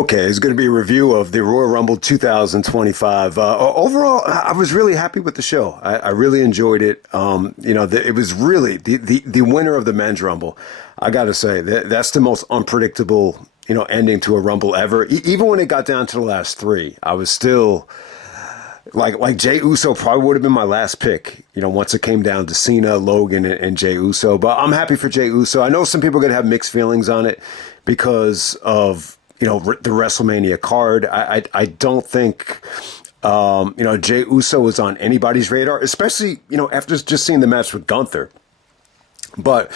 Okay, it's going to be a review of the Royal Rumble 2025. Overall, I was really happy with the show. I really enjoyed it. It was really the winner of the men's Rumble. I got to say that's the most unpredictable, ending to a Rumble ever. Even when it got down to the last three, I was still like Jey Uso probably would have been my last pick, once it came down to Cena, Logan, and Jey Uso. But I'm happy for Jey Uso. I know some people are going to have mixed feelings on it because of the WrestleMania card. I don't think, Jey Uso was on anybody's radar, especially, after just seeing the match with Gunther. But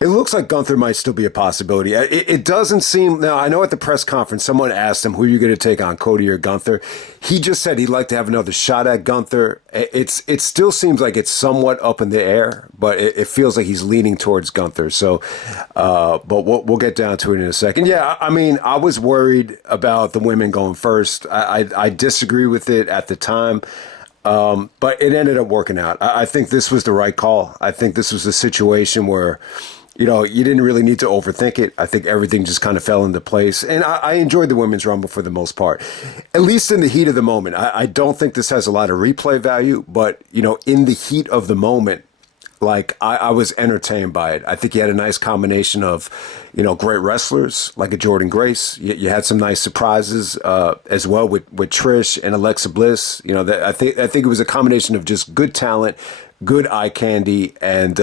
it looks like Gunther might still be a possibility. It doesn't seem. Now, I know at the press conference, someone asked him, who are you going to take on, Cody or Gunther? He just said he'd like to have another shot at Gunther. It still seems like it's somewhat up in the air, but it feels like he's leaning towards Gunther. So, but we'll get down to it in a second. Yeah, I mean, I was worried about the women going first. I disagree with it at the time. But it ended up working out. I think this was the right call. I think this was a situation where, you didn't really need to overthink it. I think everything just kind of fell into place. And I enjoyed the Women's Rumble for the most part, at least in the heat of the moment. I don't think this has a lot of replay value, but, in the heat of the moment, I was entertained by it. I think you had a nice combination of, great wrestlers like a Jordan Grace. You had some nice surprises as well with Trish and Alexa Bliss. I think it was a combination of just good talent, good eye candy, and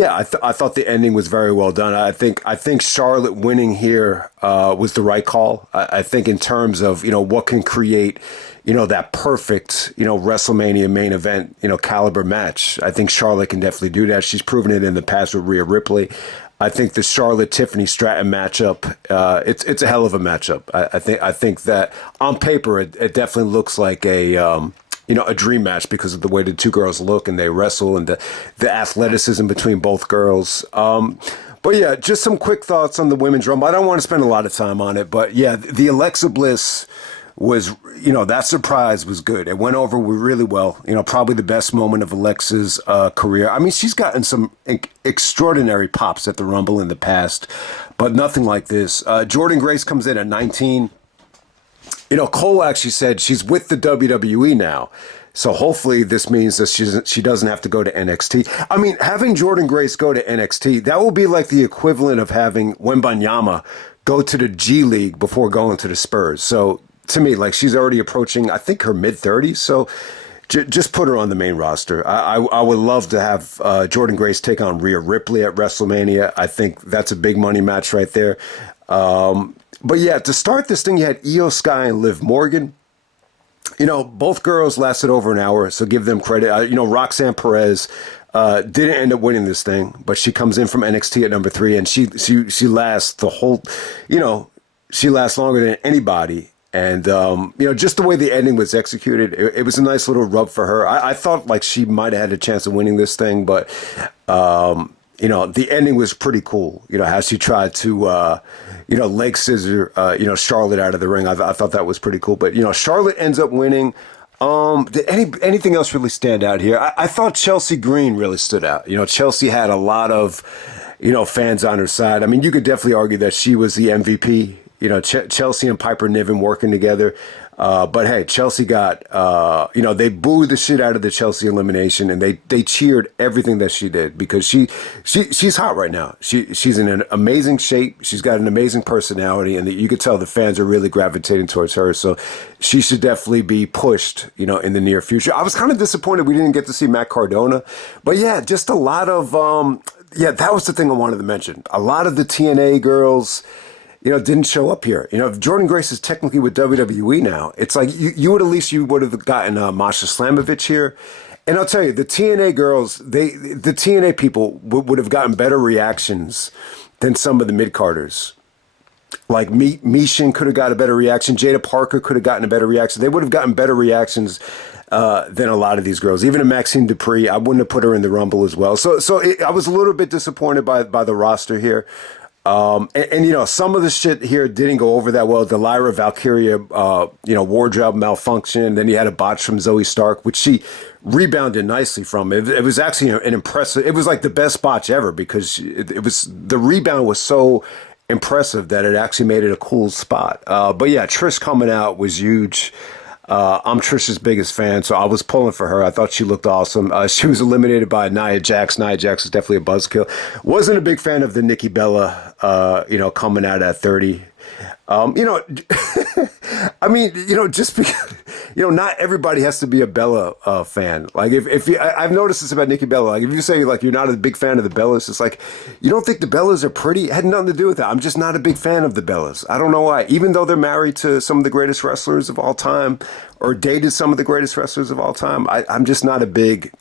I thought the ending was very well done. I think Charlotte winning here was the right call. I think in terms of what can create that perfect, WrestleMania main event, caliber match. I think Charlotte can definitely do that. She's proven it in the past with Rhea Ripley. I think the Charlotte-Tiffany Stratton matchup, it's a hell of a matchup. I think that on paper, it definitely looks like a dream match because of the way the two girls look and they wrestle and the athleticism between both girls. But yeah, just some quick thoughts on the Women's Rumble. I don't want to spend a lot of time on it, but yeah, the Alexa Bliss was, that surprise was good. It went over really well. Probably the best moment of Alexa's career. I mean, she's gotten some extraordinary pops at the Rumble in the past, but nothing like this. Jordan Grace comes in at 19. Cole actually said she's with the WWE now. So hopefully this means that she doesn't have to go to NXT. I mean, having Jordan Grace go to NXT, that will be like the equivalent of having Wembanyama go to the G League before going to the Spurs. So to me, she's already approaching, I think, her mid-30s. So just put her on the main roster. I would love to have Jordan Grace take on Rhea Ripley at WrestleMania. I think that's a big money match right there. But yeah, to start this thing, you had Io Sky and Liv Morgan. Both girls lasted over an hour, so give them credit. Roxanne Perez didn't end up winning this thing, but she comes in from NXT at number 3, and she lasts the whole, she lasts longer than anybody. And, just the way the ending was executed, it was a nice little rub for her. I thought she might have had a chance of winning this thing, but, the ending was pretty cool. How she tried to, leg scissor, Charlotte out of the ring. I thought that was pretty cool. But, Charlotte ends up winning. Did anything else really stand out here? I thought Chelsea Green really stood out. Chelsea had a lot of, fans on her side. I mean, you could definitely argue that she was the MVP. Chelsea and Piper Niven working together. But hey, Chelsea got, they booed the shit out of the Chelsea elimination, and they cheered everything that she did because she's hot right now. She's in an amazing shape. She's got an amazing personality, and you could tell the fans are really gravitating towards her. So she should definitely be pushed, in the near future. I was kind of disappointed we didn't get to see Matt Cardona, but yeah, just a lot of, that was the thing I wanted to mention. A lot of the TNA girls, didn't show up here. If Jordan Grace is technically with WWE now, it's like you would have gotten Masha Slamovich here. And I'll tell you, the TNA girls, the TNA people would have gotten better reactions than some of the mid-carders. Like Mishin could have got a better reaction. Jada Parker could have gotten a better reaction. They would have gotten better reactions than a lot of these girls. Even a Maxine Dupree, I wouldn't have put her in the Rumble as well. I was a little bit disappointed by the roster here. Some of the shit here didn't go over that well. The Lyra Valkyria, wardrobe malfunction. Then you had a botch from Zoe Stark, which she rebounded nicely from. It was actually an impressive. It was like the best botch ever because the rebound was so impressive that it actually made it a cool spot. But yeah, Trish coming out was huge. I'm Trish's biggest fan, so I was pulling for her. I thought she looked awesome. She was eliminated by Nia Jax. Nia Jax is definitely a buzzkill. Wasn't a big fan of the Nikki Bella, coming out at 30. You know, I mean, just because, not everybody has to be a Bella fan. Like if you, I've noticed this about Nikki Bella. Like if you say like you're not a big fan of the Bellas, it's like you don't think the Bellas are pretty. It had nothing to do with that. I'm just not a big fan of the Bellas. I don't know why. Even though they're married to some of the greatest wrestlers of all time, or dated some of the greatest wrestlers of all time, I'm just not a big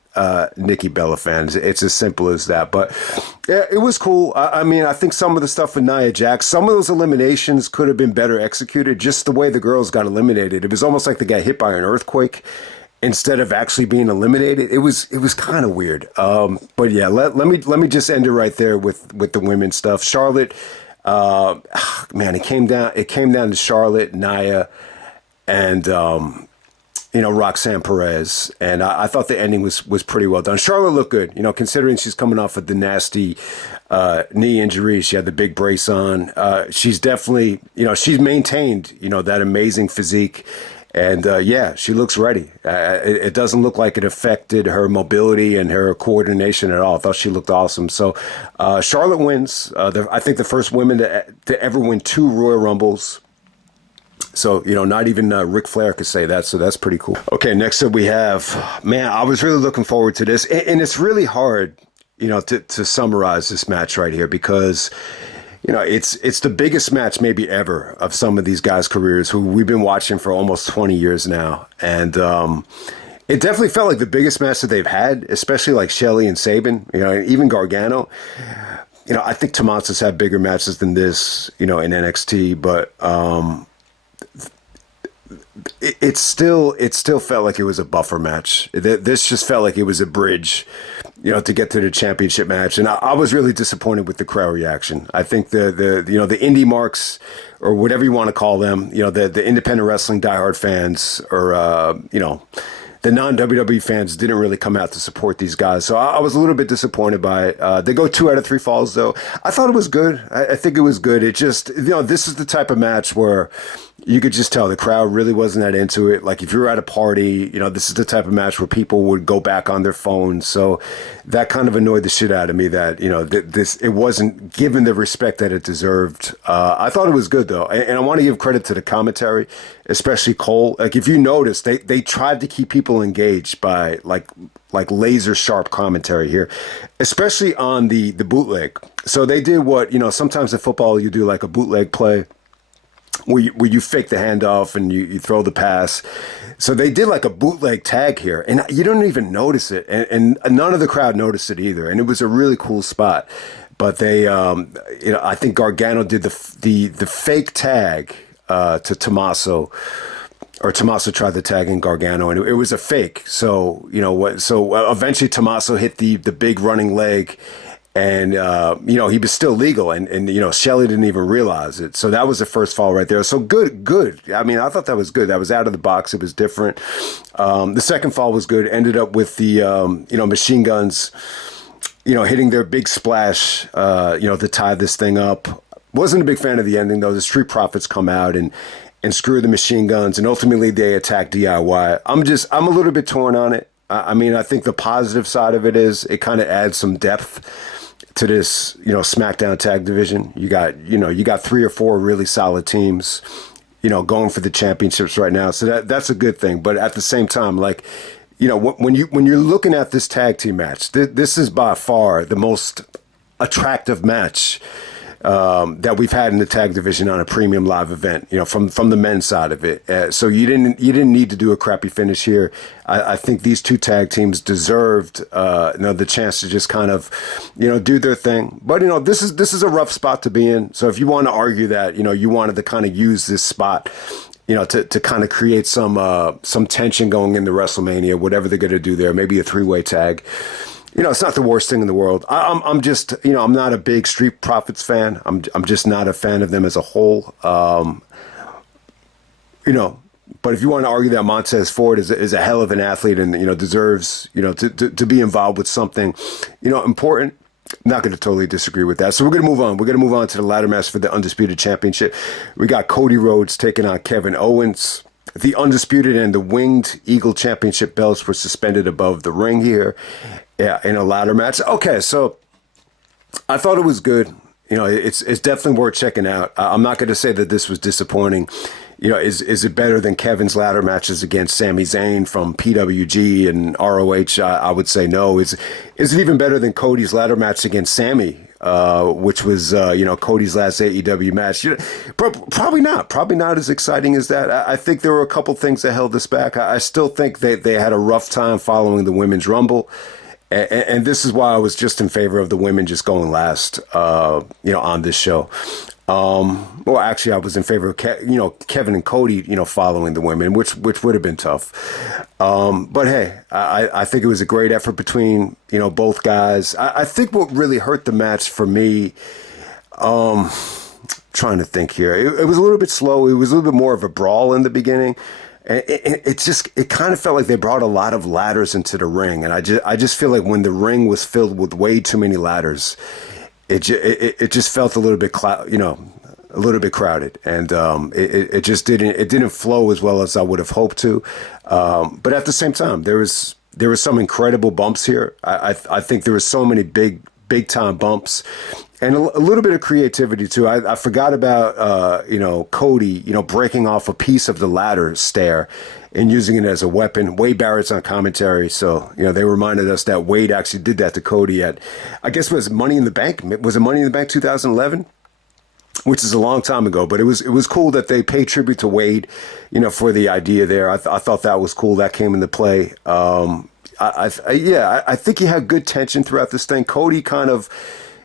Nikki Bella fans. It's as simple as that. But yeah, it was cool. I mean, I think some of the stuff with Nia Jax, some of those eliminations could have been better executed. Just the way the girls got eliminated, it was almost like they got hit by an earthquake instead of actually being eliminated. It was kind of weird. But yeah, let me just end it right there with the women's stuff. Charlotte, man, it came down to Charlotte, Nia, and Roxanne Perez, and I thought the ending was pretty well done. Charlotte looked good, considering she's coming off of the nasty knee injury. She had the big brace on. She's definitely, she's maintained, that amazing physique, and yeah, she looks ready. It doesn't look like it affected her mobility and her coordination at all. I thought she looked awesome. So Charlotte wins. I think the first woman to ever win 2 Royal Rumbles. So, not even Ric Flair could say that. So that's pretty cool. Okay, next up we have, man, I was really looking forward to this. And it's really hard, to summarize this match right here because, it's the biggest match maybe ever of some of these guys' careers who we've been watching for almost 20 years now. And it definitely felt like the biggest match that they've had, especially like Shelley and Sabin, and even Gargano. I think Tommaso's had bigger matches than this, in NXT, but it still felt like it was a buffer match. This just felt like it was a bridge, to get to the championship match. And I was really disappointed with the crowd reaction. I think the indie marks, or whatever you want to call them, the independent wrestling diehard fans, or the non-WWE fans didn't really come out to support these guys. So I was a little bit disappointed by it. They go 2 out of 3 falls, though. I thought it was good. I think it was good. It just, this is the type of match where you could just tell the crowd really wasn't that into it. Like if you were at a party, this is the type of match where people would go back on their phones. So that kind of annoyed the shit out of me that, it wasn't given the respect that it deserved. I thought it was good, though. And I want to give credit to the commentary, especially Cole. Like if you notice, they tried to keep people engaged by like laser sharp commentary here, especially on the bootleg. So they did what, sometimes in football you do like a bootleg play where you fake the handoff and you throw the pass. So they did like a bootleg tag here, and you don't even notice it, and none of the crowd noticed it either. And it was a really cool spot. But they, I think Gargano did the fake tag to Tommaso. Or Tommaso tried to tag in Gargano, and it was a fake. So, so eventually Tommaso hit the big running leg, and, he was still legal, and Shelley didn't even realize it. So that was the first fall right there. So good. I mean, I thought that was good. That was out of the box. It was different. The second fall was good. Ended up with the, machine guns, hitting their big splash, to tie this thing up. Wasn't a big fan of the ending, though. The Street Profits come out and screw the machine guns, and ultimately they attack DIY. I'm a little bit torn on it. I mean, I think the positive side of it is it kind of adds some depth to this, SmackDown tag division. You got 3 or 4 really solid teams, going for the championships right now. So that's a good thing. But at the same time, like, when you're looking at this tag team match, this is by far the most attractive match that we've had in the tag division on a premium live event, from the men's side of it. So you didn't need to do a crappy finish here. I think these 2 tag teams deserved, the chance to just kind of, do their thing. But this is a rough spot to be in. So if you want to argue that, you wanted to kind of use this spot, to kind of create some tension going into WrestleMania, whatever they're going to do there, maybe a 3-way tag. It's not the worst thing in the world. I'm just, I'm not a big Street Profits fan. I'm just not a fan of them as a whole. But if you want to argue that Montez Ford is a hell of an athlete and, deserves, to be involved with something, important, Not going to totally disagree with that. So we're going to move on. We're going to move on to the ladder match for the Undisputed Championship. We got Cody Rhodes taking on Kevin Owens. The Undisputed and the Winged Eagle Championship belts were suspended above the ring here, yeah, in a ladder match. Okay, so I thought it was good. It's definitely worth checking out. I'm not going to say that this was disappointing. Is it better than Kevin's ladder matches against Sami Zayn from PWG and ROH? I would say no. Is it even better than Cody's ladder match against Sami, which was Cody's last AEW match? Probably not. Probably not as exciting as that. I think there were a couple things that held us back. I still think they had a rough time following the Women's Rumble. And this is why I was just in favor of the women just going last, on this show. Well, actually, I was in favor of Kevin and Cody, following the women, which would have been tough. But hey, I think it was a great effort between both guys. I think what really hurt the match for me, trying to think here, it was a little bit slow. It was a little bit more of a brawl in the beginning. It kind of felt like they brought a lot of ladders into the ring, and I just feel like when the ring was filled with way too many ladders, it just felt a little bit a little bit crowded, and it just didn't flow as well as I would have hoped to. But at the same time, there was some incredible bumps here. I think there were so many big time bumps. And a little bit of creativity too. I forgot about Cody breaking off a piece of the ladder stair and using it as a weapon. Wade Barrett's on commentary, so they reminded us that Wade actually did that to Cody at, I guess it was Money in the Bank. Was it Money in the Bank 2011? Which is a long time ago, but it was cool that they paid tribute to Wade, for the idea there. I thought that was cool. That came into play. I think he had good tension throughout this thing. Cody kind of,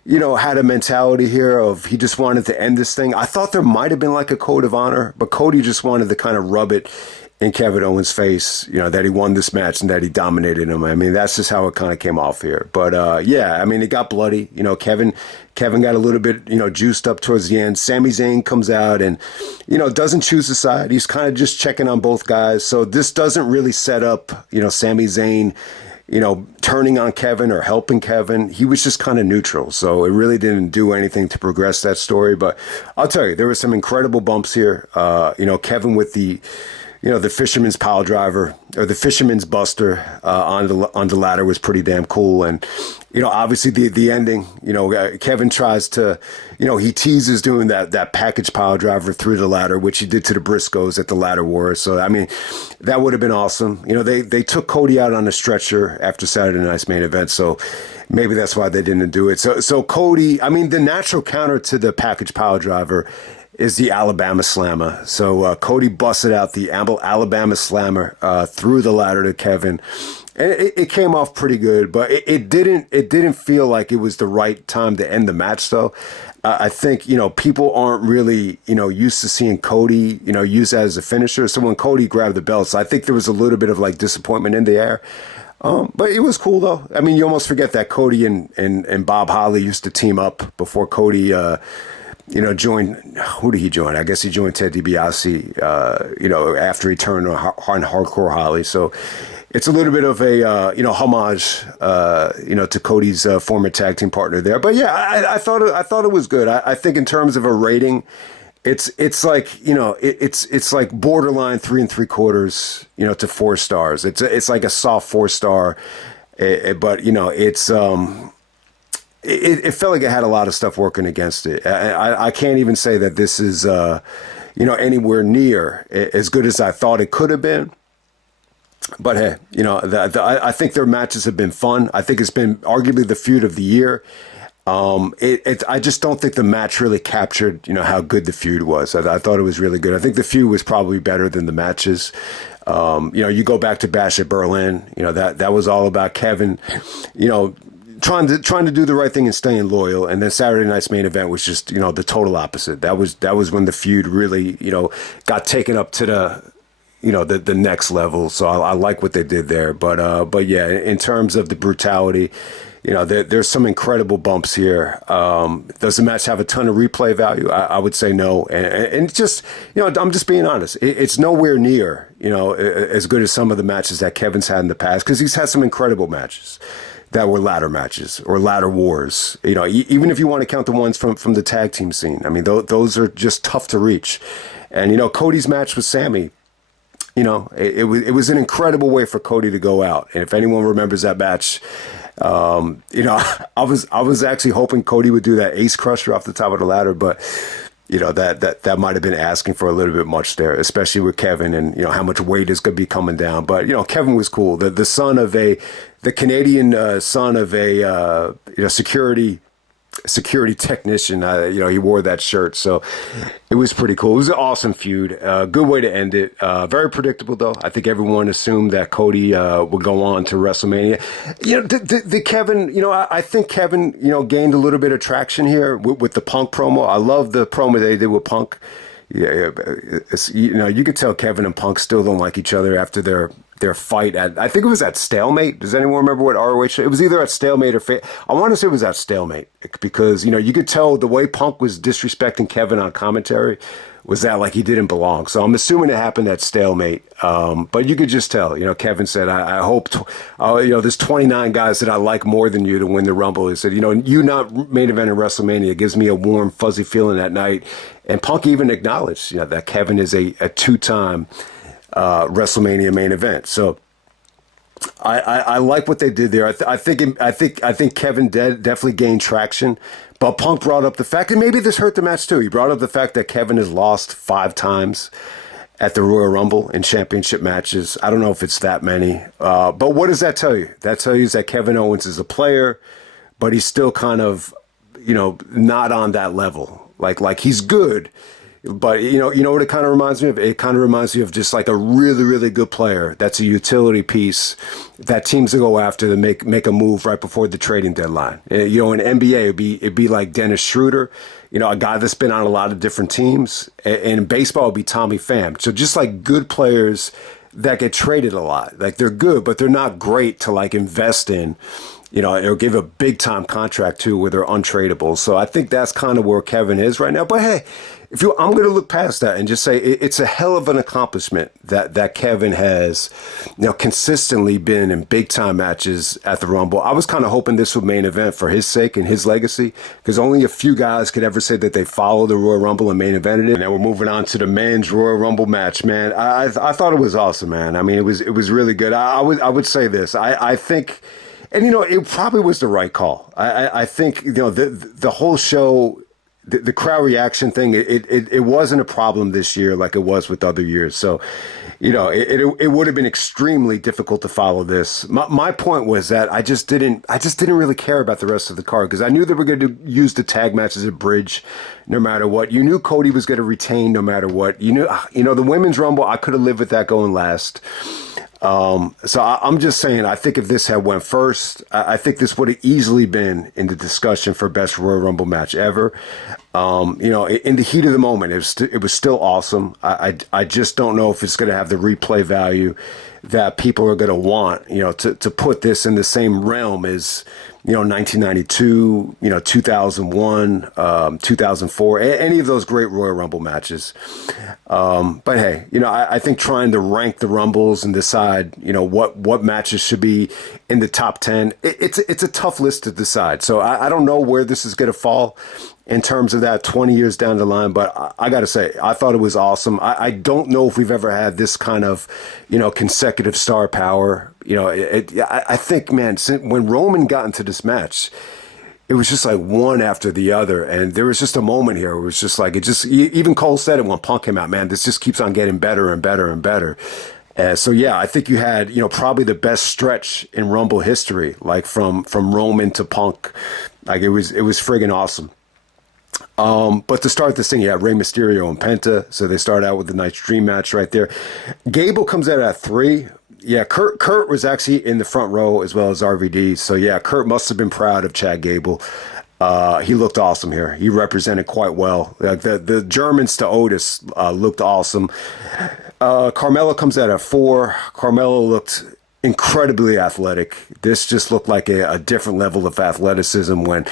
had a mentality here of he just wanted to end this thing. I thought there might have been like a code of honor, but Cody just wanted to kind of rub it in Kevin Owens' face, that he won this match and that he dominated him. I mean, that's just how it kind of came off here. But it got bloody. Kevin got a little bit, juiced up towards the end. Sami Zayn comes out and, doesn't choose a side. He's kind of just checking on both guys. So this doesn't really set up, Sami Zayn, turning on Kevin or helping Kevin. He was just kind of neutral. So it really didn't do anything to progress that story. But I'll tell you, there were some incredible bumps here. Kevin with the fisherman's pile driver or the fisherman's buster on the ladder was pretty damn cool. And, obviously the ending, Kevin tries to, he teases doing that package pile driver through the ladder, which he did to the Briscoes at the Ladder War. So, I mean, that would have been awesome. They took Cody out on a stretcher after Saturday night's main event. So maybe that's why they didn't do it. So Cody, I mean, the natural counter to the package pile driver is the Alabama Slammer. So Cody busted out the Alabama Slammer through the ladder to Kevin. And it came off pretty good, but it didn't feel like it was the right time to end the match, though. I think, people aren't really, used to seeing Cody, use that as a finisher. So when Cody grabbed the belts, I think there was a little bit of like disappointment in the air. But it was cool, though. I mean, you almost forget that Cody and Bob Holly used to team up before Cody, joined, who did he join? I guess he joined Ted DiBiase, after he turned on Hardcore Holly. So it's a little bit of a, homage, to Cody's former tag team partner there. But yeah, I thought it was good. I think in terms of a rating, it's like, it's like borderline 3 3/4, to 4 stars. It's like a soft 4-star, but it's, it felt like it had a lot of stuff working against it. I can't even say that this is, anywhere near as good as I thought it could have been. But hey, I think their matches have been fun. I think it's been arguably the feud of the year. I just don't think the match really captured, how good the feud was. I thought it was really good. I think the feud was probably better than the matches. You go back to Bash at Berlin, that was all about Kevin, trying to do the right thing and staying loyal. And then Saturday night's main event was just, the total opposite. That was when the feud really, got taken up to the next level. So I like what they did there. But yeah, in terms of the brutality, there's some incredible bumps here. Does the match have a ton of replay value? I would say no. And just, I'm just being honest. It's nowhere near, as good as some of the matches that Kevin's had in the past, because he's had some incredible matches. that were ladder matches or ladder wars. You know, even if you want to count the ones from the tag team scene. I mean, those are just tough to reach. And, you know, Cody's match with Sammy, you know, it was an incredible way for Cody to go out. And if anyone remembers that match, you know, I was actually hoping Cody would do that ace crusher off the top of the ladder, but you know, that might have been asking for a little bit much there, especially with Kevin and, you know, how much weight is going to be coming down. But, you know, Kevin was cool. The son of the Canadian son of a, you know, security technician. You know, he wore that shirt. So it was pretty cool. It was an awesome feud. Good way to end it. Very predictable, though. I think everyone assumed that Cody would go on to WrestleMania. You know, the Kevin, you know, I think Kevin, you know, gained a little bit of traction here with the Punk promo. I love the promo they did with Punk. Yeah, you know, you could tell Kevin and Punk still don't like each other after their fight at, I think it was at Stalemate. Does anyone remember what ROH? It was either at Stalemate or I want to say it was at Stalemate because, you know, you could tell the way Punk was disrespecting Kevin on commentary was that like he didn't belong. So I'm assuming it happened at Stalemate. But you could just tell, you know, Kevin said, I hope, you know, there's 29 guys that I like more than you to win the Rumble. He said, you know, you not main event in WrestleMania gives me a warm, fuzzy feeling that night. And Punk even acknowledged, you know, that Kevin is a two-time WrestleMania main event. So I like what they did there. I think Kevin definitely gained traction, but Punk brought up the fact, and maybe this hurt the match too. He brought up the fact that Kevin has lost 5 times at the Royal Rumble in championship matches. I don't know if it's that many, but what does that tell you? That tells you that Kevin Owens is a player, but he's still kind of, you know, not on that level. Like he's good. But, you know what it kind of reminds me of? It kind of reminds me of just like a really, really good player that's a utility piece that teams to go after to make a move right before the trading deadline. You know, in NBA, it'd be like Dennis Schroeder, you know, a guy that's been on a lot of different teams. And in baseball, it'd be Tommy Pham. So just like good players that get traded a lot. Like they're good, but they're not great to like invest in. You know, it'll give a big time contract too where they're untradeable. So I think that's kind of where Kevin is right now. But hey, I'm going to look past that and just say it's a hell of an accomplishment that Kevin has, you know, consistently been in big time matches at the Rumble. I was kind of hoping this would main event for his sake and his legacy, because only a few guys could ever say that they followed the Royal Rumble and main evented it. And then we're moving on to the men's Royal Rumble match, man. I thought it was awesome, man. I mean, it was really good. I would say this. I think. And, you know, it probably was the right call. I think, you know, the whole show, the crowd reaction thing, it wasn't a problem this year like it was with other years. So, you know, it would have been extremely difficult to follow this. My point was that I just didn't really care about the rest of the card because I knew they were going to use the tag match as a bridge no matter what. You knew Cody was going to retain no matter what. You know, the women's Rumble, I could have lived with that going last. So I'm just saying, I think if this had went first, I think this would have easily been in the discussion for best Royal Rumble match ever. You know, in the heat of the moment, it was still awesome. I just don't know if it's going to have the replay value that people are going to want, you know, to put this in the same realm as, you know, 1992, you know, 2001, 2004, any of those great Royal Rumble matches. But hey, you know, I think trying to rank the Rumbles and decide, you know, what matches should be in the top 10, it's a tough list to decide. So I don't know where this is going to fall in terms of that 20 years down the line. But I got to say, I thought it was awesome. I don't know if we've ever had this kind of, you know, consecutive star power. You know, I think, man, when Roman got into this match, it was just like one after the other. And there was just a moment here where it was just like, even Cole said it when Punk came out, man, this just keeps on getting better and better and better. So yeah, I think you had, you know, probably the best stretch in Rumble history, like from Roman to Punk. Like it was friggin' awesome. But to start this thing, you have Rey Mysterio and Penta. So they start out with the Night's Dream match right there. Gable comes out at 3. Yeah, Kurt was actually in the front row as well as RVD. So yeah, Kurt must have been proud of Chad Gable. He looked awesome here. He represented quite well. Like the Germans to Otis looked awesome. Carmelo comes out at 4. Carmelo looked incredibly athletic. This just looked like a different level of athleticism when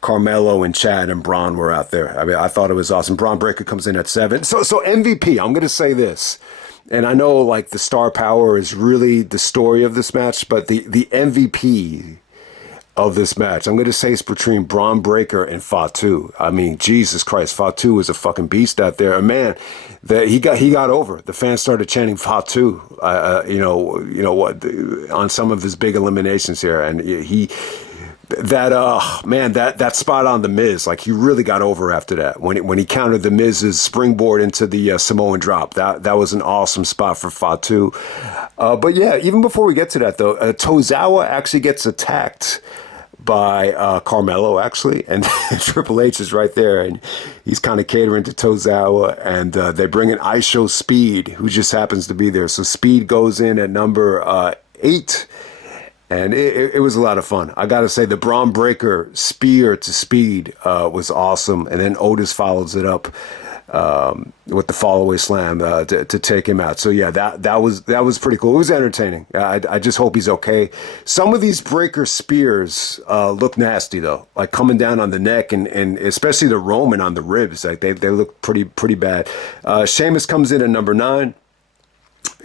Carmelo and Chad and Braun were out there. I mean, I thought it was awesome. Braun Breaker comes in at 7. So MVP, I'm going to say this. And I know like the star power is really the story of this match, but the MVP of this match. I'm going to say it's between Braun Breaker and Fatu. I mean, Jesus Christ, Fatu was a fucking beast out there. A man that he got over. The fans started chanting Fatu, what on some of his big eliminations here, and that spot on the Miz, like he really got over after that when he countered the Miz's springboard into the Samoan drop. That was an awesome spot for Fatu. But yeah, even before we get to that though, Tozawa actually gets attacked by Carmelo actually, and Triple H is right there, and he's kind of catering to Tozawa, and they bring in Aisho Speed, who just happens to be there. So Speed goes in at number 8. And it was a lot of fun. I got to say, the Braun Breaker spear to Speed was awesome. And then Otis follows it up with the fallaway slam to take him out. So, yeah, that was pretty cool. It was entertaining. I just hope he's okay. Some of these Breaker spears look nasty, though, like coming down on the neck and especially the Roman on the ribs. Like they look pretty bad. Sheamus comes in at number 9.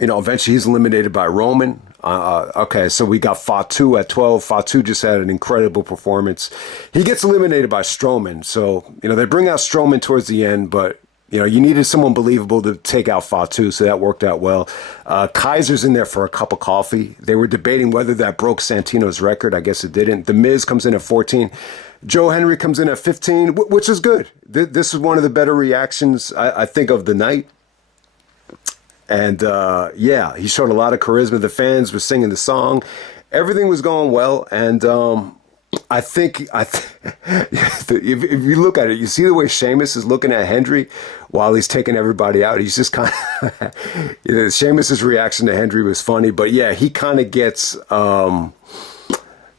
Eventually he's eliminated by Roman. Okay, so we got Fatu at 12. Fatu just had an incredible performance. He gets eliminated by Strowman. So, they bring out Strowman towards the end, but, you needed someone believable to take out Fatu, so that worked out well. Kaiser's in there for a cup of coffee. They were debating whether that broke Santino's record. I guess it didn't. The Miz comes in at 14. Joe Henry comes in at 15, which is good. This is one of the better reactions, I think, of the night. And, he showed a lot of charisma. The fans were singing the song. Everything was going well. And I think if you look at it, you see the way Sheamus is looking at Hendry while he's taking everybody out. He's just kind of, Sheamus's reaction to Hendry was funny. But, yeah, he kind of gets,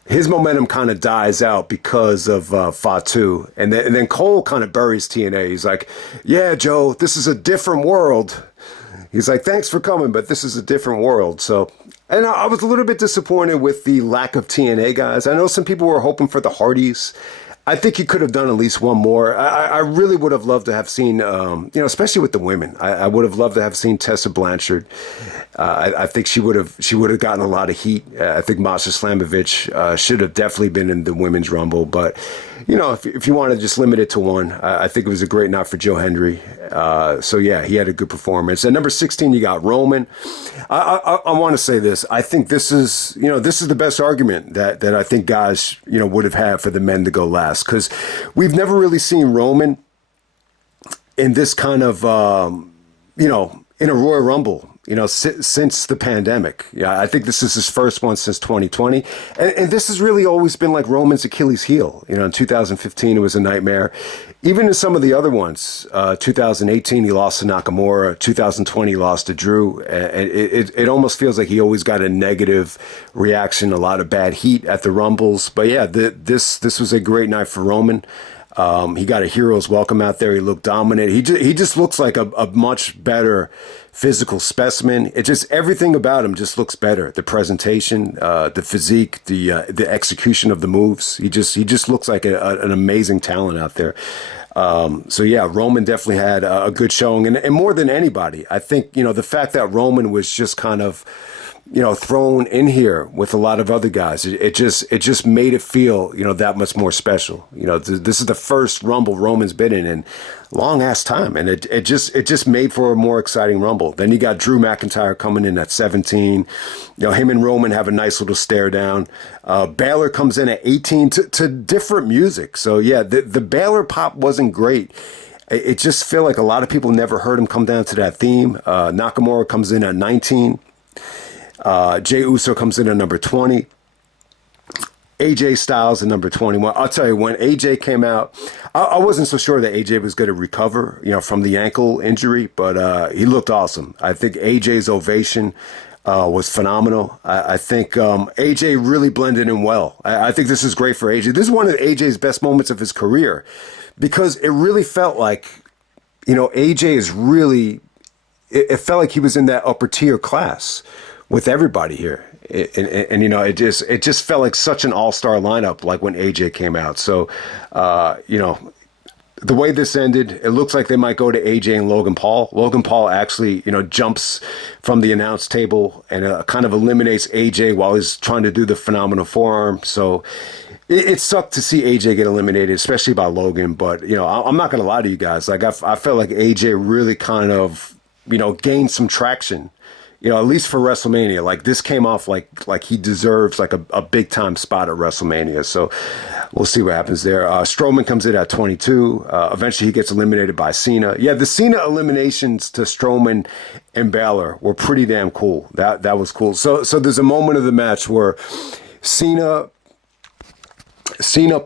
his momentum kind of dies out because of Fatu. And then Cole kind of buries TNA. He's like, yeah, Joe, this is a different world. He's like, thanks for coming, but this is a different world. So, and I was a little bit disappointed with the lack of TNA guys. I know some people were hoping for the Hardys. I think you could have done at least one more. I really would have loved to have seen, especially with the women. I would have loved to have seen Tessa Blanchard. I think she would have gotten a lot of heat. I think Masha Slamovich should have definitely been in the women's rumble. But if you want to just limit it to one, I think it was a great night for Joe Hendry. So yeah, he had a good performance. At number 16, you got Roman. I want to say this. I think this is the best argument that I think guys would have had for the men to go last, because we've never really seen Roman in this kind of in a Royal Rumble. Since the pandemic. Yeah, I think this is his first one since 2020. And this has really always been like Roman's Achilles heel. In 2015, it was a nightmare. Even in some of the other ones, 2018, he lost to Nakamura. 2020, he lost to Drew. And it almost feels like he always got a negative reaction, a lot of bad heat at the Rumbles. But yeah, this was a great night for Roman. He got a hero's welcome out there. He looked dominant. He just looks like a much better physical specimen. It just, everything about him just looks better. The presentation, the physique, the execution of the moves. He just looks like an amazing talent out there. So yeah, Roman definitely had a good showing, and more than anybody, I think the fact that Roman was just kind of thrown in here with a lot of other guys. It just made it feel, that much more special. This is the first Rumble Roman's been in long ass time. And it just made for a more exciting Rumble. Then you got Drew McIntyre coming in at 17. Him and Roman have a nice little stare down. Baylor comes in at 18 to different music. So yeah, the Baylor pop wasn't great. It just felt like a lot of people never heard him come down to that theme. Nakamura comes in at 19. Jey Uso comes in at number 20. AJ Styles at number 21. I'll tell you, when AJ came out, I wasn't so sure that AJ was going to recover, from the ankle injury, but he looked awesome. I think AJ's ovation was phenomenal. I think AJ really blended in well. I think this is great for AJ. This is one of AJ's best moments of his career, because it really felt like, AJ is really, it felt like he was in that upper tier class with everybody here. It just felt like such an all-star lineup, like when AJ came out. So, the way this ended, it looks like they might go to AJ and Logan Paul. Logan Paul actually, jumps from the announce table and kind of eliminates AJ while he's trying to do the phenomenal forearm. So, it sucked to see AJ get eliminated, especially by Logan. But I'm not gonna lie to you guys. Like I felt like AJ really kind of gained some traction. At least for WrestleMania, like this came off like he deserves like a big time spot at WrestleMania. So we'll see what happens there. Strowman comes in at 22. Eventually he gets eliminated by Cena. Yeah, the Cena eliminations to Strowman and Balor were pretty damn cool. That was cool. So there's a moment of the match where Cena,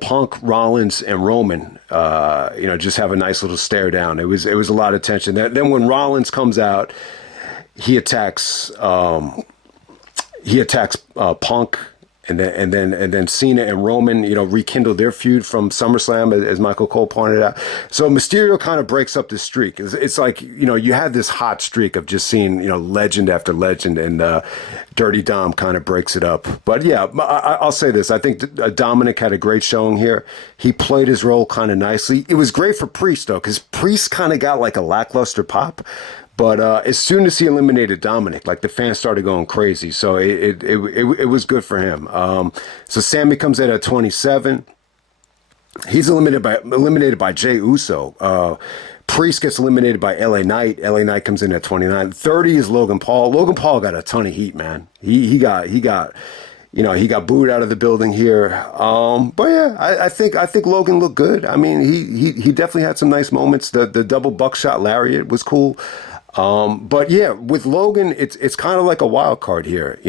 Punk, Rollins, and Roman, just have a nice little stare down. It was a lot of tension. Then when Rollins comes out, he attacks Punk, and then Cena and Roman, rekindle their feud from SummerSlam, as Michael Cole pointed out. So Mysterio kind of breaks up the streak. It's like you had this hot streak of just seeing legend after legend, and Dirty Dom kind of breaks it up. But yeah, I'll say this: I think Dominic had a great showing here. He played his role kind of nicely. It was great for Priest though, because Priest kind of got like a lackluster pop. But as soon as he eliminated Dominic, like the fans started going crazy. So it was good for him. So Sammy comes in at 27. He's eliminated by Jey Uso. Priest gets eliminated by LA Knight. LA Knight comes in at 29. 30 is Logan Paul. Logan Paul got a ton of heat, man. He got booed out of the building here. But yeah, I think Logan looked good. I mean, he definitely had some nice moments. The double buckshot lariat was cool. But yeah, with Logan, it's kind of like a wild card here.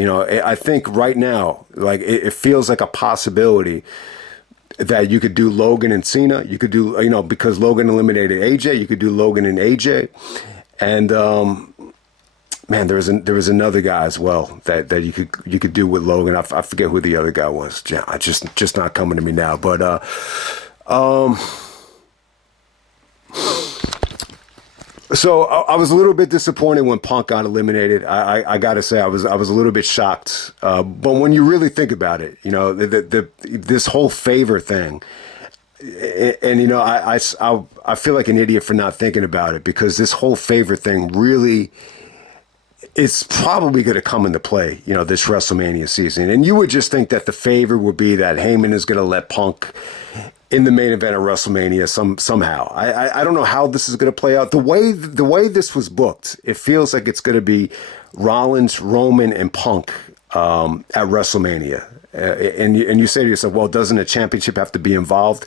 I think right now, like it feels like a possibility that you could do Logan and Cena. You could do, because Logan eliminated AJ, you could do Logan and AJ. And, man, there was another guy as well that you could do with Logan. I forget who the other guy was. I just not coming to me now. But, so I was a little bit disappointed when Punk got eliminated. I got to say I was a little bit shocked. But when you really think about it, this whole favor thing, and I feel like an idiot for not thinking about it, because this whole favor thing really is probably going to come into play, this WrestleMania season. And you would just think that the favor would be that Heyman is going to let Punk in the main event of WrestleMania somehow. I don't know how this is going to play out. The way this was booked, it feels like it's going to be Rollins, Roman, and Punk at WrestleMania. And you say to yourself, well, doesn't a championship have to be involved?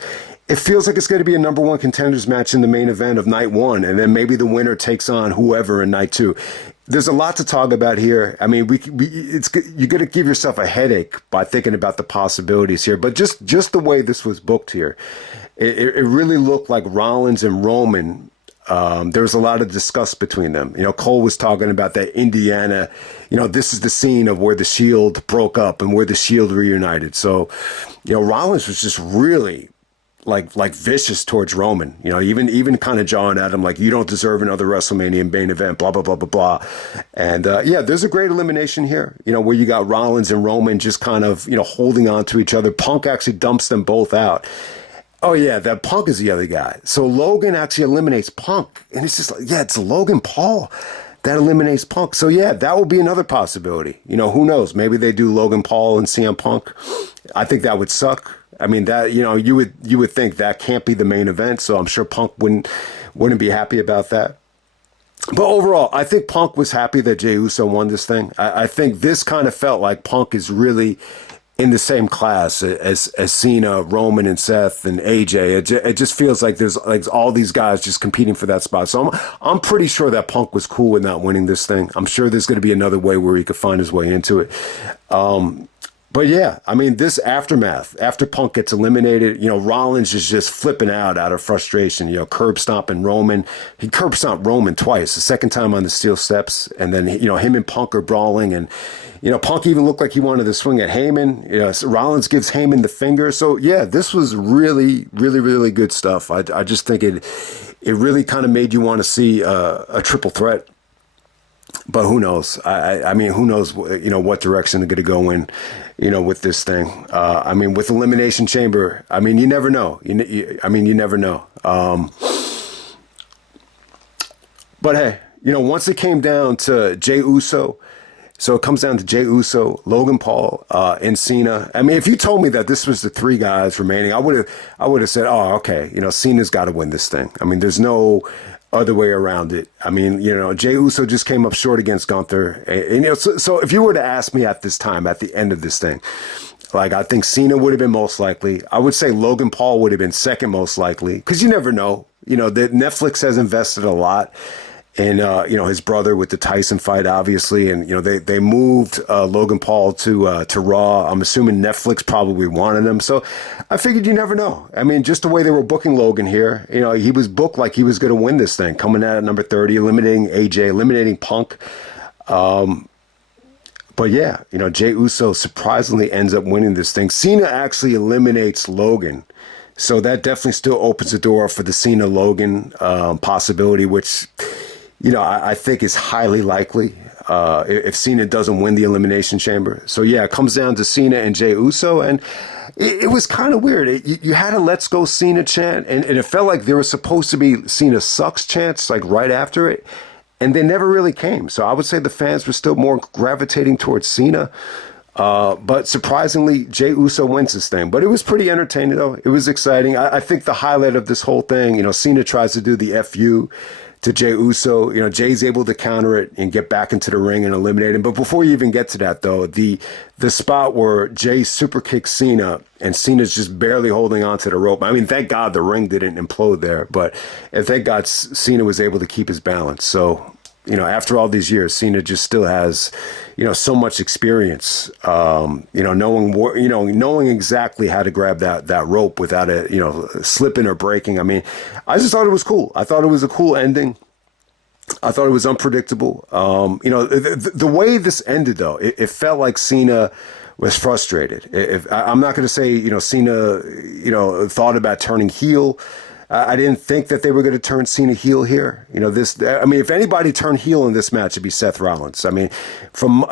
It feels like it's going to be a number one contenders match in the main event of night one, and then maybe the winner takes on whoever in night two. There's a lot to talk about here. I mean, you're going to give yourself a headache by thinking about the possibilities here. But just the way this was booked here, it really looked like Rollins and Roman. There was a lot of disgust between them. Cole was talking about that Indiana. This is the scene of where the Shield broke up and where the Shield reunited. So, Rollins was just really like vicious towards Roman, even kind of jawing at him like, you don't deserve another WrestleMania main event, blah, blah, blah, blah, blah. And yeah, there's a great elimination here, where you got Rollins and Roman just kind of, holding on to each other. Punk actually dumps them both out. Oh yeah, that Punk is the other guy. So Logan actually eliminates Punk. And it's just like, yeah, it's Logan Paul that eliminates Punk. So yeah, that will be another possibility. Who knows? Maybe they do Logan Paul and CM Punk. I think that would suck. I mean, that, you would think that can't be the main event, so I'm sure Punk wouldn't be happy about that. But overall, I think Punk was happy that Jey Uso won this thing. I think this kind of felt like Punk is really in the same class as Cena, Roman, and Seth, and AJ. It just feels like there's like all these guys just competing for that spot. So I'm pretty sure that Punk was cool with not winning this thing. I'm sure there's going to be another way where he could find his way into it. But yeah, I mean, this aftermath, after Punk gets eliminated, Rollins is just flipping out of frustration, curb stomping Roman. He curb stomped Roman twice, the second time on the steel steps. And then, him and Punk are brawling. And, Punk even looked like he wanted to swing at Heyman. So Rollins gives Heyman the finger. So yeah, this was really, really, really good stuff. I just think it really kind of made you want to see a triple threat. But who knows? I mean, who knows, what direction they're going to go in, with this thing. I mean, with Elimination Chamber, I mean, you never know. You never know. But hey, once it came down to Jey Uso, So it comes down to Jey Uso, Logan Paul, and Cena. I mean, if you told me that this was the three guys remaining, I would have said, oh, okay, Cena's got to win this thing. I mean, there's no other way around it. I mean, Jey Uso just came up short against Gunther. And so if you were to ask me at this time, at the end of this thing, like, I think Cena would have been most likely. I would say Logan Paul would have been second most likely, because you never know. That Netflix has invested a lot in, his brother with the Tyson fight, obviously. And, they moved Logan Paul to Raw. I'm assuming Netflix probably wanted him. So I figured you never know. I mean, just the way they were booking Logan here, he was booked like he was going to win this thing, coming out at number 30, eliminating AJ, eliminating Punk. But yeah, Jey Uso surprisingly ends up winning this thing. Cena actually eliminates Logan. So that definitely still opens the door for the Cena-Logan possibility, which, I think is highly likely if Cena doesn't win the Elimination Chamber. So yeah, it comes down to Cena and Jey Uso. And it was kind of weird. You had a Let's Go Cena chant, and it felt like there was supposed to be Cena sucks chants like right after it. And they never really came. So I would say the fans were still more gravitating towards Cena. But surprisingly, Jey Uso wins this thing. But it was pretty entertaining, though. It was exciting. I think the highlight of this whole thing, Cena tries to do the FU to Jey Uso. Jay's able to counter it and get back into the ring and eliminate him. But before you even get to that, though, the spot where Jay super kicks Cena and Cena's just barely holding onto the rope. I mean, thank God the ring didn't implode there. But thank God Cena was able to keep his balance. So, after all these years, Cena just still has, so much experience, knowing exactly how to grab that rope without it, slipping or breaking. I mean, I just thought it was cool. I thought it was a cool ending. I thought it was unpredictable. The way this ended, though, it felt like Cena was frustrated. I'm not going to say, Cena, thought about turning heel. I didn't think that they were going to turn Cena heel here. If anybody turned heel in this match, it'd be Seth Rollins. I mean, from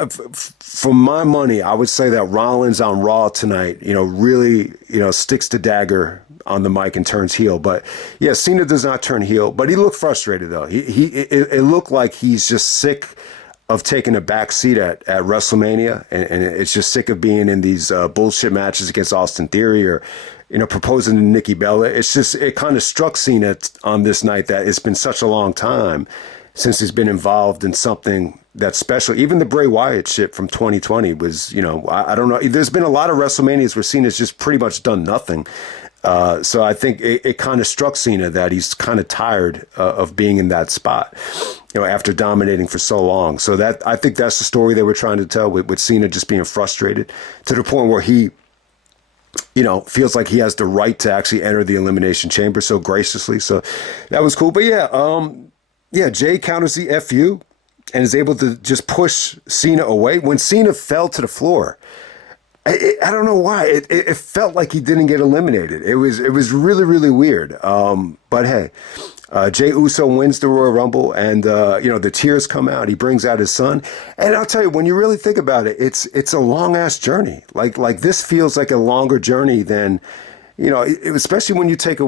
my money, I would say that Rollins on Raw tonight, really, sticks the dagger on the mic and turns heel. But yeah, Cena does not turn heel, but he looked frustrated though. It looked like he's just sick of taking a back seat at WrestleMania, and it's just sick of being in these bullshit matches against Austin Theory or, proposing to Nikki Bella. It's just, it kind of struck Cena on this night that it's been such a long time since he's been involved in something that's special. Even the Bray Wyatt shit from 2020 was, I don't know. There's been a lot of WrestleManias where Cena's just pretty much done nothing. So I think it kind of struck Cena that he's kind of tired of being in that spot, after dominating for so long. So I think that's the story they were trying to tell with Cena just being frustrated to the point where he, feels like he has the right to actually enter the Elimination Chamber so graciously. So that was cool. But yeah, Jay counters the FU and is able to just push Cena away. When Cena fell to the floor, I don't know why. It felt like he didn't get eliminated. It was really, really weird. But hey, Jey Uso wins the Royal Rumble, and the tears come out. He brings out his son, and I'll tell you, when you really think about it, it's a long ass journey. Like this feels like a longer journey than, especially when you take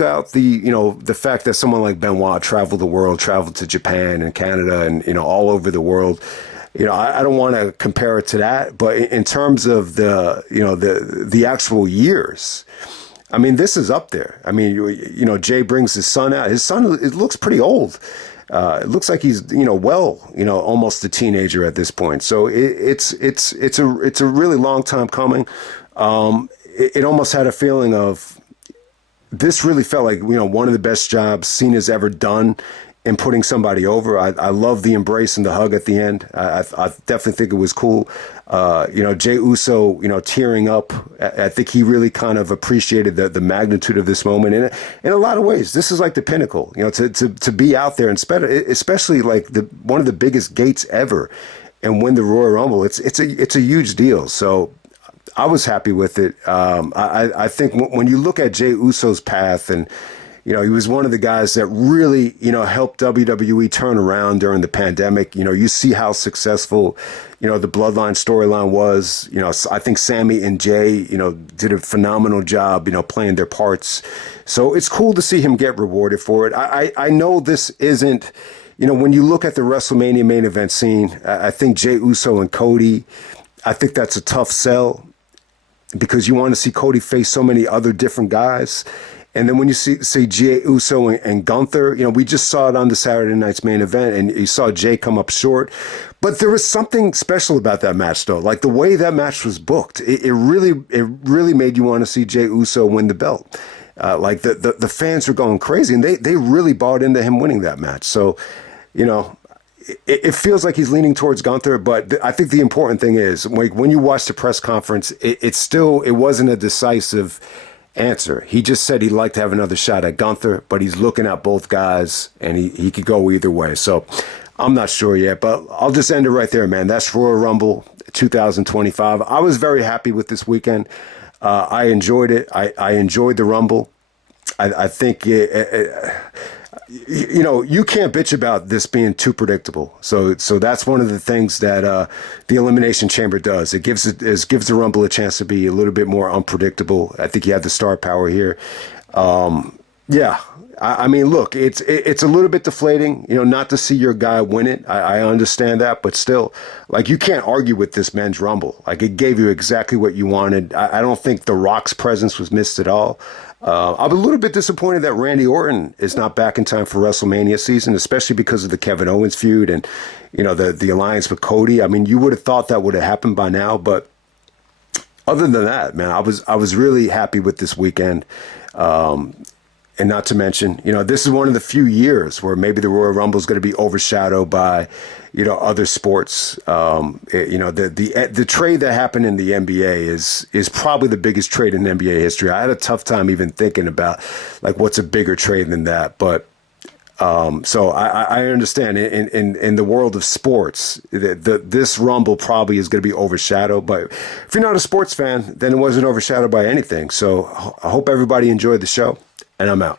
out the fact that someone like Benoit traveled the world, traveled to Japan and Canada, and all over the world. I don't want to compare it to that, but in terms of the actual years, I mean, this is up there. I mean, Jay brings his son out. His son, it looks pretty old. It looks like he's, almost a teenager at this point. So it's a really long time coming. It almost had a feeling of, this really felt like, one of the best jobs Cena's ever done in putting somebody over. I love the embrace and the hug at the end. I definitely think it was cool. Jey Uso, tearing up. I think he really kind of appreciated the magnitude of this moment. And in a lot of ways, this is like the pinnacle, to be out there, and especially like one of the biggest gates ever, and win the Royal Rumble. It's a huge deal. So I was happy with it. I think when you look at Jey Uso's path, and he was one of the guys that really, helped WWE turn around during the pandemic. You see how successful, the Bloodline storyline was. I think Sammy and Jay, did a phenomenal job, playing their parts. So it's cool to see him get rewarded for it. I know this isn't, when you look at the WrestleMania main event scene, I think Jey Uso and Cody, I think that's a tough sell because you want to see Cody face so many other different guys. And then when you see Jey Uso and Gunther, we just saw it on the Saturday night's main event, and you saw Jey come up short. But there was something special about that match, though. Like the way that match was booked, it really made you want to see Jey Uso win the belt. Like the fans were going crazy, and they really bought into him winning that match. So, it feels like he's leaning towards Gunther, but I think the important thing is when you watch the press conference, it wasn't a decisive answer. He just said he'd like to have another shot at Gunther, but he's looking at both guys, and he could go either way. So I'm not sure yet, but I'll just end it right there, man. That's Royal Rumble 2025. I was very happy with this weekend. I enjoyed it. I enjoyed the Rumble. I think you can't bitch about this being too predictable. So that's one of the things that the Elimination Chamber does. It gives the Rumble a chance to be a little bit more unpredictable. I think you have the star power here. Yeah. I mean, look, it's a little bit deflating, not to see your guy win it. I understand that, but still, like, you can't argue with this men's Rumble. Like, it gave you exactly what you wanted. I don't think The Rock's presence was missed at all. I'm a little bit disappointed that Randy Orton is not back in time for WrestleMania season, especially because of the Kevin Owens feud and, the alliance with Cody. I mean, you would have thought that would have happened by now, but other than that, man, I was really happy with this weekend. And not to mention, this is one of the few years where maybe the Royal Rumble is going to be overshadowed by, other sports. The trade that happened in the NBA is probably the biggest trade in NBA history. I had a tough time even thinking about like what's a bigger trade than that. But so I understand in the world of sports, this Rumble probably is going to be overshadowed. But if you're not a sports fan, then it wasn't overshadowed by anything. So I hope everybody enjoyed the show. And I'm out.